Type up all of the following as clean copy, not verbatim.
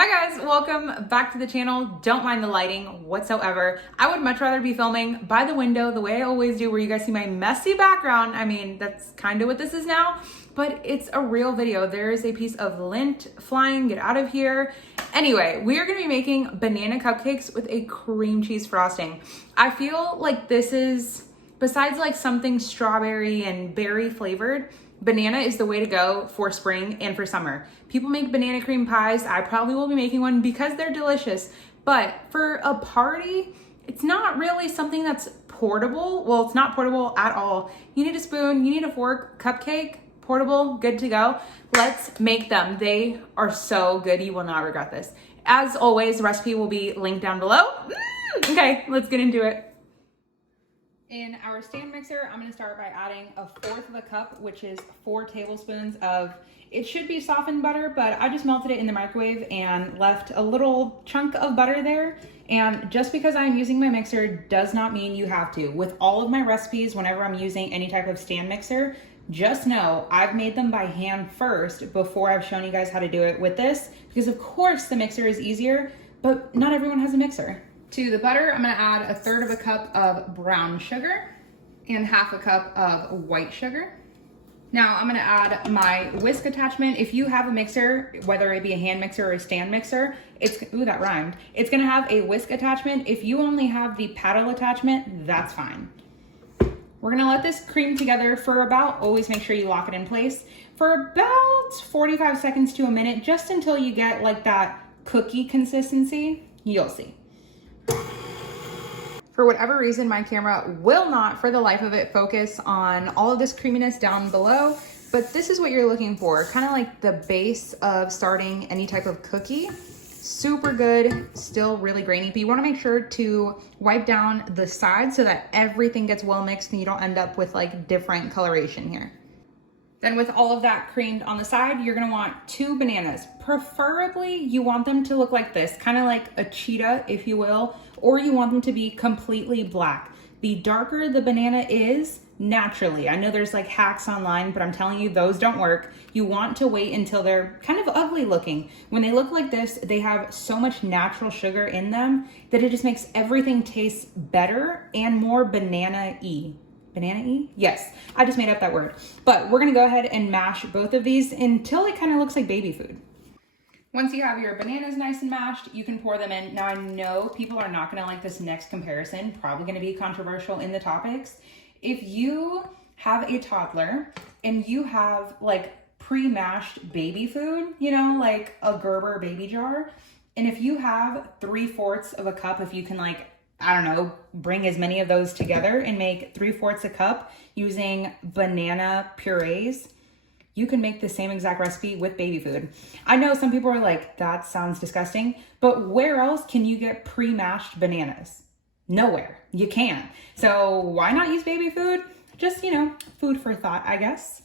Hi guys, welcome back to the channel. Don't mind the lighting whatsoever. I would much rather be filming by the window the way I always do, where you guys see my messy background. I mean, that's kind of what this is now, but it's a real video. There is a piece of lint flying, get out of here. Anyway, we are gonna be making banana cupcakes with a cream cheese frosting. I feel like this is, besides like something strawberry and berry flavored, banana is the way to go for spring and for summer. People make banana cream pies. I probably will be making one because they're delicious. But for a party, it's not really something that's portable. Well, it's not portable at all. You need a spoon, you need a fork, cupcake, portable, good to go. Let's make them. They are so good. You will not regret this. As always, the recipe will be linked down below. Okay, let's get into it. In our stand mixer, I'm gonna start by adding 1/4 of a cup, which is 4 tablespoons of, it should be softened butter, but I just melted it in the microwave and left a little chunk of butter there. And just because I'm using my mixer does not mean you have to. With all of my recipes, whenever I'm using any type of stand mixer, just know I've made them by hand first before I've shown you guys how to do it with this, because of course the mixer is easier, but not everyone has a mixer. To the butter, I'm gonna add 1/3 of a cup of brown sugar and 1/2 cup of white sugar. Now I'm gonna add my whisk attachment. If you have a mixer, whether it be a hand mixer or a stand mixer, ooh, that rhymed. It's gonna have a whisk attachment. If you only have the paddle attachment, that's fine. We're gonna let this cream together for about, always make sure you lock it in place, for about 45 seconds to a minute, just until you get like that cookie consistency. You'll see. For whatever reason, my camera will not, for the life of it, focus on all of this creaminess down below, but this is what you're looking for, kind of like the base of starting any type of cookie. Super good, still really grainy, but you wanna make sure to wipe down the sides so that everything gets well mixed and you don't end up with like different coloration here. Then with all of that creamed on the side, you're gonna want 2 bananas. Preferably, you want them to look like this, kind of like a cheetah, if you will, or you want them to be completely black. The darker the banana is, naturally, I know there's like hacks online, but I'm telling you, those don't work. You want to wait until they're kind of ugly looking. When they look like this, they have so much natural sugar in them that it just makes everything taste better and more banana-y. Banana-y? Yes, I just made up that word. But we're gonna go ahead and mash both of these until it kind of looks like baby food. Once you have your bananas nice and mashed, you can pour them in. Now I know people are not gonna like this next comparison, probably gonna be controversial in the topics. If you have a toddler and you have like pre-mashed baby food, you know, like a Gerber baby jar, and if you have 3/4 of a cup, if you can like, I don't know, bring as many of those together and make 3/4 a cup using banana purees, you can make the same exact recipe with baby food. I know some people are like, that sounds disgusting, but where else can you get pre-mashed bananas? Nowhere. You can't. So why not use baby food? Just, you know, food for thought, I guess.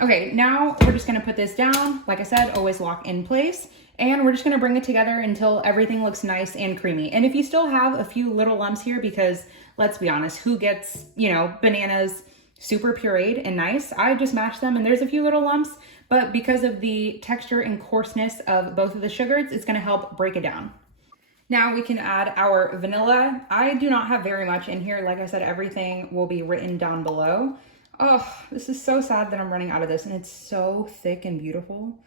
Okay, now we're just gonna put this down. Like I said, always lock in place. And we're just gonna bring it together until everything looks nice and creamy. And if you still have a few little lumps here, because let's be honest, who gets, you know, bananas super pureed and nice? I just mashed them and there's a few little lumps, but because of the texture and coarseness of both of the sugars, it's gonna help break it down. Now we can add our vanilla. I do not have very much in here. Like I said, everything will be written down below. Oh, this is so sad that I'm running out of this, and it's so thick and beautiful.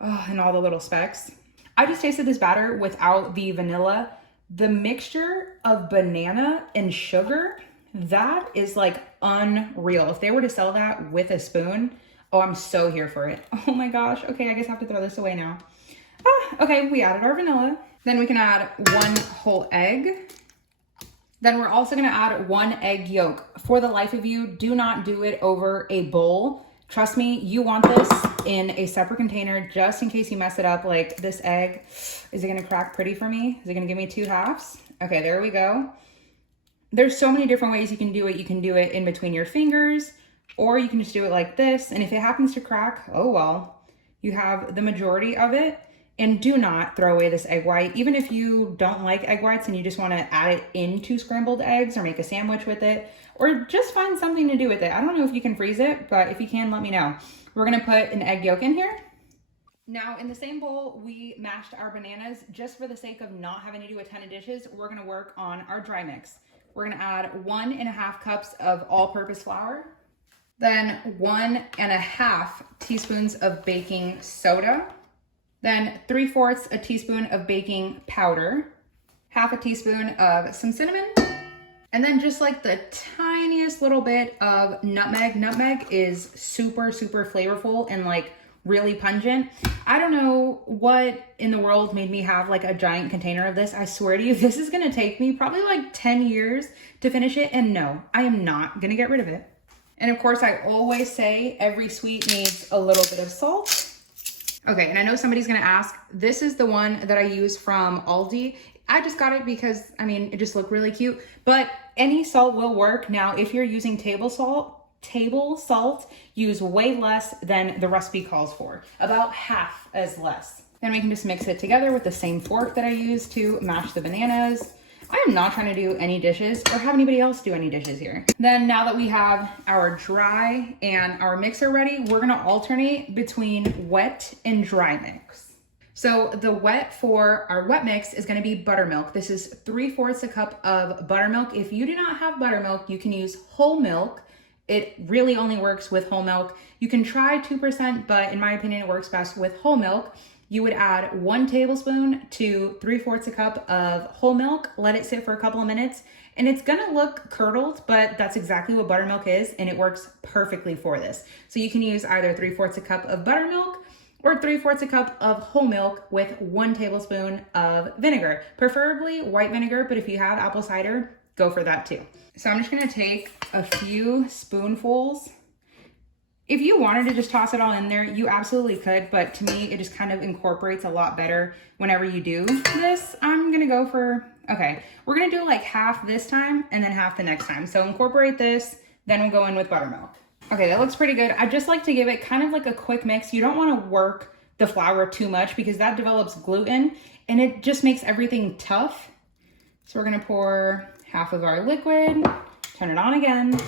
Oh, and all the little specks. I just tasted this batter without the vanilla. The mixture of banana and sugar, that is like unreal. If they were to sell that with a spoon, oh, I'm so here for it. Oh my gosh. Okay, I guess I have to throw this away now. Okay, we added our vanilla. Then we can add 1 whole egg. Then we're also gonna add 1 egg yolk. For the life of you, do not do it over a bowl. Trust me, you want this in a separate container just in case you mess it up. Like this egg, is it gonna crack pretty for me? Is it gonna give me 2 halves? Okay, there we go. There's so many different ways you can do it. You can do it in between your fingers, or you can just do it like this. And if it happens to crack, oh well, you have the majority of it. And do not throw away this egg white. Even if you don't like egg whites and you just wanna add it into scrambled eggs or make a sandwich with it, or just find something to do with it. I don't know if you can freeze it, but if you can, let me know. We're gonna put an egg yolk in here. Now in the same bowl, we mashed our bananas. Just for the sake of not having to do a ton of dishes, we're gonna work on our dry mix. We're gonna add 1.5 cups of all-purpose flour, then 1.5 teaspoons of baking soda, then 3/4 a teaspoon of baking powder, 1/2 teaspoon of some cinnamon, and then just like the tiniest little bit of nutmeg. Nutmeg is super, super flavorful and like really pungent. I don't know what in the world made me have like a giant container of this. I swear to you, this is gonna take me probably like 10 years to finish it. And no, I am not gonna get rid of it. And of course, I always say every sweet needs a little bit of salt. Okay, and I know somebody's gonna ask, this is the one that I use from Aldi. I just got it because, I mean, it just looked really cute, but any salt will work. Now, if you're using table salt, use way less than the recipe calls for, about half as less. Then we can just mix it together with the same fork that I used to mash the bananas. I am not trying to do any dishes or have anybody else do any dishes here. Then now that we have our dry and our mixer ready, we're gonna alternate between wet and dry mix. So the wet for our wet mix is gonna be buttermilk. This is 3/4 a cup of buttermilk. If you do not have buttermilk, you can use whole milk. It really only works with whole milk. You can try 2%, but in my opinion, it works best with whole milk. You would add 1 tablespoon to 3/4 a cup of whole milk, let it sit for a couple of minutes, and it's gonna look curdled, but that's exactly what buttermilk is, and it works perfectly for this. So you can use either 3/4 a cup of buttermilk or 3/4 a cup of whole milk with 1 tablespoon of vinegar, preferably white vinegar, but if you have apple cider, go for that too. So I'm just gonna take a few spoonfuls. If you wanted to just toss it all in there, you absolutely could, but to me, it just kind of incorporates a lot better whenever you do this. I'm gonna go for, okay, we're gonna do like half this time and then half the next time. So incorporate this, then we'll go in with buttermilk. Okay, that looks pretty good. I just like to give it kind of like a quick mix. You don't wanna work the flour too much because that develops gluten and it just makes everything tough. So we're gonna pour half of our liquid, turn it on again.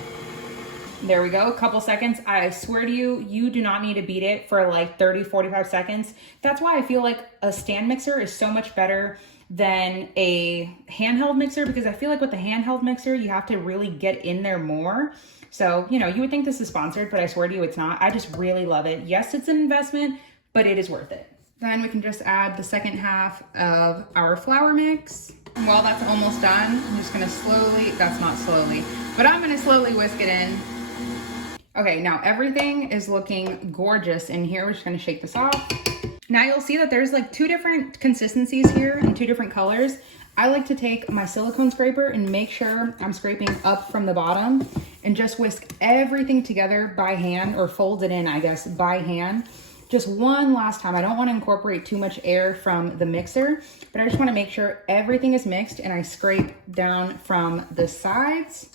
There we go, a couple seconds. I swear to you, you do not need to beat it for like 30, 45 seconds. That's why I feel like a stand mixer is so much better than a handheld mixer, because I feel like with the handheld mixer, you have to really get in there more. So, you know, you would think this is sponsored, but I swear to you, it's not. I just really love it. Yes, it's an investment, but it is worth it. Then we can just add the second half of our flour mix. And while that's almost done, I'm just gonna slowly, that's not slowly, but I'm gonna slowly whisk it in. Okay, now everything is looking gorgeous in here. We're just gonna shake this off. Now you'll see that there's like 2 different consistencies here and 2 different colors. I like to take my silicone scraper and make sure I'm scraping up from the bottom and just whisk everything together by hand, or fold it in, I guess, by hand. Just one last time. I don't want to incorporate too much air from the mixer, but I just want to make sure everything is mixed, and I scrape down from the sides.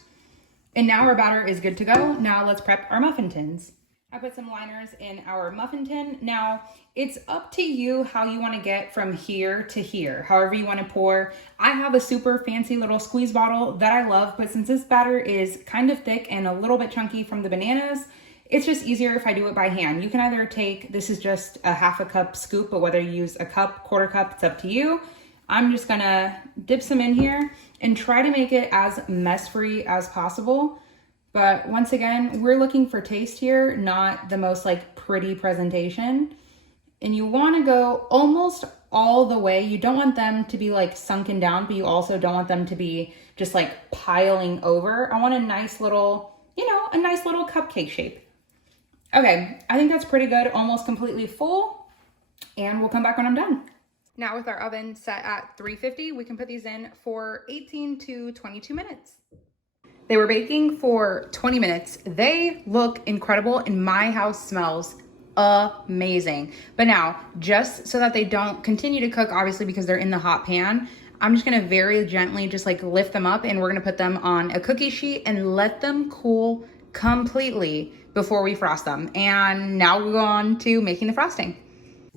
And now our batter is good to go. Now let's prep our muffin tins. I put some liners in our muffin tin. Now it's up to you how you want to get from here to here, however you want to pour. I have a super fancy little squeeze bottle that I love, but since this batter is kind of thick and a little bit chunky from the bananas, it's just easier if I do it by hand. You can either take, this is just a 1/2 cup scoop, but whether you use a cup, 1/4 cup, it's up to you. I'm just gonna dip some in here and try to make it as mess-free as possible. But once again, we're looking for taste here, not the most like pretty presentation. And you wanna go almost all the way. You don't want them to be like sunken down, but you also don't want them to be just like piling over. I want a nice little, you know, a nice little cupcake shape. Okay, I think that's pretty good, almost completely full, and we'll come back when I'm done. Now with our oven set at 350, we can put these in for 18 to 22 minutes. They were baking for 20 minutes. They look incredible, and my house smells amazing. But now, just so that they don't continue to cook, obviously because they're in the hot pan, I'm just gonna very gently just like lift them up, and we're gonna put them on a cookie sheet and let them cool completely before we frost them. And now we'll go on to making the frosting.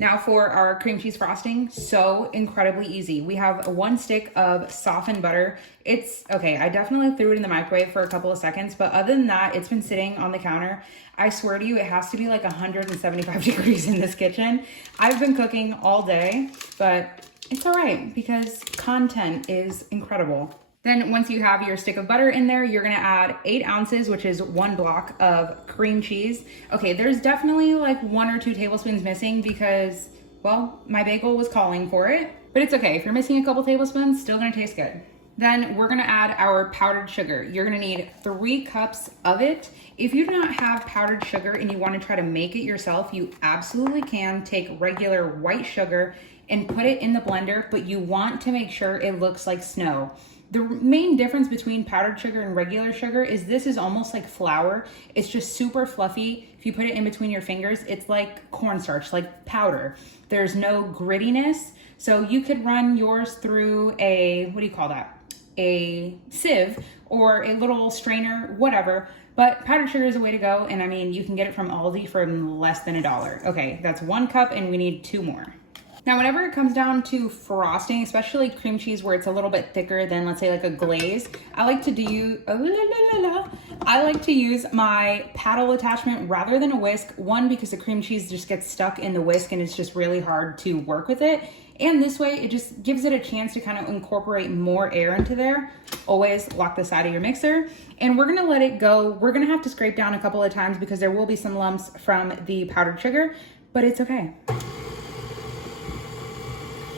Now for our cream cheese frosting, so incredibly easy. We have 1 stick of softened butter. It's okay, I definitely threw it in the microwave for a couple of seconds, but other than that, it's been sitting on the counter. I swear to you, it has to be like 175 degrees in this kitchen. I've been cooking all day, but it's all right because content is incredible. Then once you have your stick of butter in there, you're gonna add 8 ounces, which is 1 block of cream cheese. Okay, there's definitely like 1 or 2 tablespoons missing because, well, my bagel was calling for it, but it's okay. If you're missing a couple tablespoons, still gonna taste good. Then we're gonna add our powdered sugar. You're gonna need 3 cups of it. If you do not have powdered sugar and you wanna try to make it yourself, you absolutely can take regular white sugar and put it in the blender, but you want to make sure it looks like snow. The main difference between powdered sugar and regular sugar is this is almost like flour. It's just super fluffy. If you put it in between your fingers, it's like cornstarch, like powder. There's no grittiness. So you could run yours through a, what do you call that? A sieve or a little strainer, whatever. But powdered sugar is a way to go. And I mean, you can get it from Aldi for less than $1. Okay, that's 1 cup and we need 2 more. Now, whenever it comes down to frosting, especially cream cheese where it's a little bit thicker than, let's say, like a glaze, I like to use my paddle attachment rather than a whisk. One, because the cream cheese just gets stuck in the whisk and it's just really hard to work with it. And this way, it just gives it a chance to kind of incorporate more air into there. Always lock the side of your mixer. And we're gonna let it go. We're gonna have to scrape down a couple of times because there will be some lumps from the powdered sugar, but it's okay.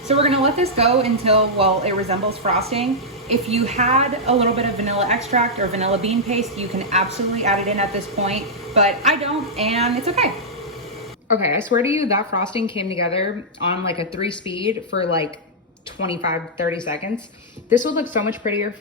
So we're gonna let this go until, well, it resembles frosting. If you had a little bit of vanilla extract or vanilla bean paste, you can absolutely add it in at this point, but I don't, and it's okay. Okay, I swear to you, that frosting came together on like a 3-speed for like 25, 30 seconds. This would look so much prettier.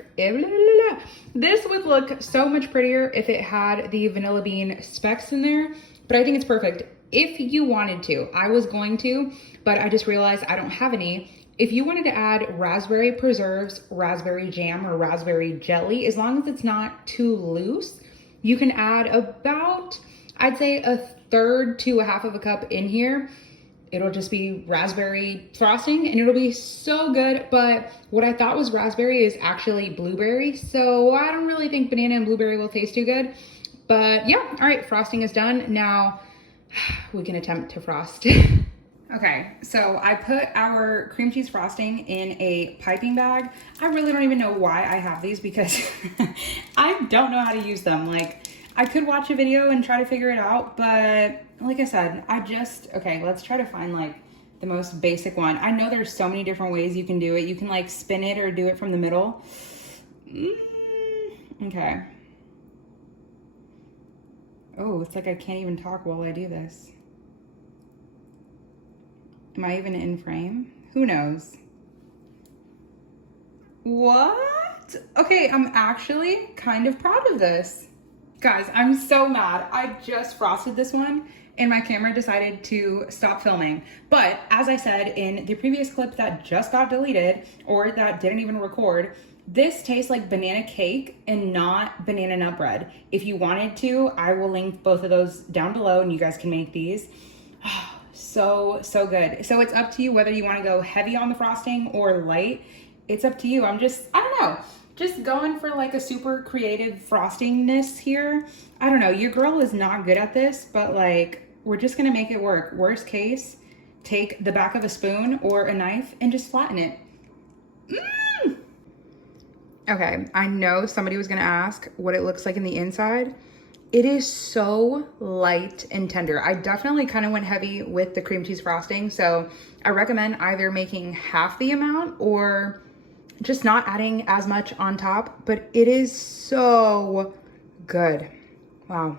This would look so much prettier if it had the vanilla bean specks in there, but I think it's perfect. If you wanted to, I was going to, but I just realized I don't have any. If you wanted to add raspberry preserves, raspberry jam, or raspberry jelly, as long as it's not too loose, you can add about, I'd say, 1/3 to 1/2 of a cup in here. It'll just be raspberry frosting and it'll be so good. But what I thought was raspberry is actually blueberry. So I don't really think banana and blueberry will taste too good. But yeah, all right, frosting is done. Now we can attempt to frost. Okay, so I put our cream cheese frosting in a piping bag. I really don't even know why I have these because I don't know how to use them. Like, I could watch a video and try to figure it out, but like I said, okay, let's try to find like the most basic one. I know there's so many different ways you can do it. You can like spin it or do it from the middle. Okay. Oh, it's like I can't even talk while I do this. Am I even in frame? Who knows? What? Okay, I'm actually kind of proud of this. Guys, I'm so mad. I just frosted this one and my camera decided to stop filming. But as I said in the previous clip that just got deleted or that didn't even record, this tastes like banana cake and not banana nut bread. If you wanted to, I will link both of those down below and you guys can make these. So good. So it's up to you whether you want to go heavy on the frosting or light. It's up to you. I don't know, just going for like a super creative frostingness here. I don't know, your girl is not good at this, but like, we're just gonna make it work. Worst case, take the back of a spoon or a knife and just flatten it. Okay, I know somebody was gonna ask what it looks like in the inside. It is so light and tender. I definitely kind of went heavy with the cream cheese frosting, so I recommend either making half the amount or just not adding as much on top, but it is so good. Wow.